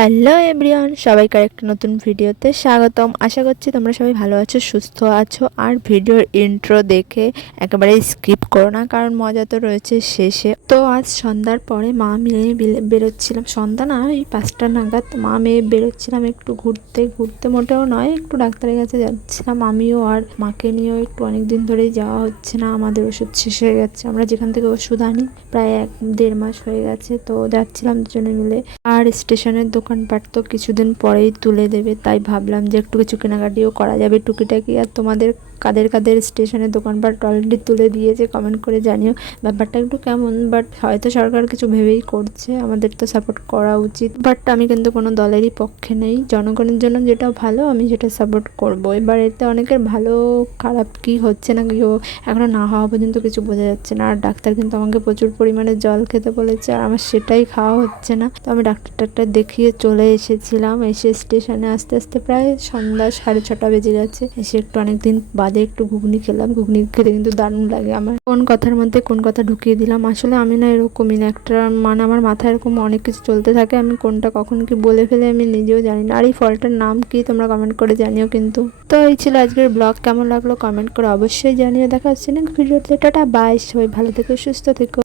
Hello everyone, সবাইকে আরেকটা নতুন ভিডিওতে স্বাগতম। আশা করছি তোমরা সবাই ভালো আছো, সুস্থ আছো। আর ভিডিওর ইন্ট্রো দেখে একেবারে স্কিপ করো না, কারণ মজা তো রয়েছে শেষে। তো আজ সন্ধ্যার পরে মা মেয়ে বেরোচ্ছিলাম, সন্ধ্যা না ওই 5টা নাগাদ মা মেয়ে বেরোচ্ছিলাম একটু ঘুরতে। ঘুরতে মোটেও নয়, একটু ডাক্তারের কাছে যাচ্ছিলাম আমিও, আর মাকে নিয়েও একটু অনেকদিন ধরেই যাওয়া হচ্ছে না, আমাদের ওষুধ শেষ হয়ে গেছে। আমরা যেখান থেকে ওষুধ আনি প্রায় 1-1.5 মাস হয়ে গেছে, তো যাচ্ছিলাম দুজনে মিলে। আর স্টেশনের দোকানপাট তো কিছুদিন পরেই তুলে দেবে, তাই ভাবলাম যে একটু কিছু কেনাকাটিও করা যাবে টুকিটাকি। আর তোমাদের কাদের কাদের স্টেশনের দোকানপাট অলরেডি তুলে দিয়েছে কমেন্ট করে জানিও ব্যাপারটা একটু কেমন। বাট হয়তো সরকার কিছু ভেবেই করছে, আমাদের তো সাপোর্ট করা উচিত। বাট আমি কিন্তু কোনো দলেরই পক্ষে নেই, জনগণের জন্য যেটা ভালো আমি সেটা সাপোর্ট করব। এবার এতে অনেকের ভালো খারাপ কি হচ্ছে না কি এখনও না হওয়া পর্যন্ত কিছু বোঝা যাচ্ছে না। আর ডাক্তার কিন্তু আমাকে প্রচুর পরিমাণে জল খেতে বলেছে, আর আমার সেটাই খাওয়া হচ্ছে না। তো আমি ডাক্তারটা দেখিয়ে চলে এসেছিলাম। এসে স্টেশনে আস্তে আস্তে প্রায় সন্ধ্যা 6:30 বেজে গেছে। এসে একটু অনেকদিন বাদে একটু ঘুগনি খেলাম। ঘুগনি খেতে কিন্তু দারুণ লাগে আমার। কোন কথার মধ্যে কোন কথা ঢুকিয়ে দিলাম, আসলে আমি না এরকমই না, একটা মানে আমার মাথায় এরকম অনেক কিছু চলতে থাকে, আমি কোনটা কখন কি বলে ফেলে আমি নিজেও জানি না। আর এই ফলটার নাম কি তোমরা কমেন্ট করে জানিও কিন্তু। তো এই ছিল আজকের ব্লগ, কেমন লাগলো কমেন্ট করে অবশ্যই জানিও। দেখা হচ্ছে নেক্সট ভিডিওতে। টাটা বাই, সবাই ভালো থেকো, সুস্থ থেকো।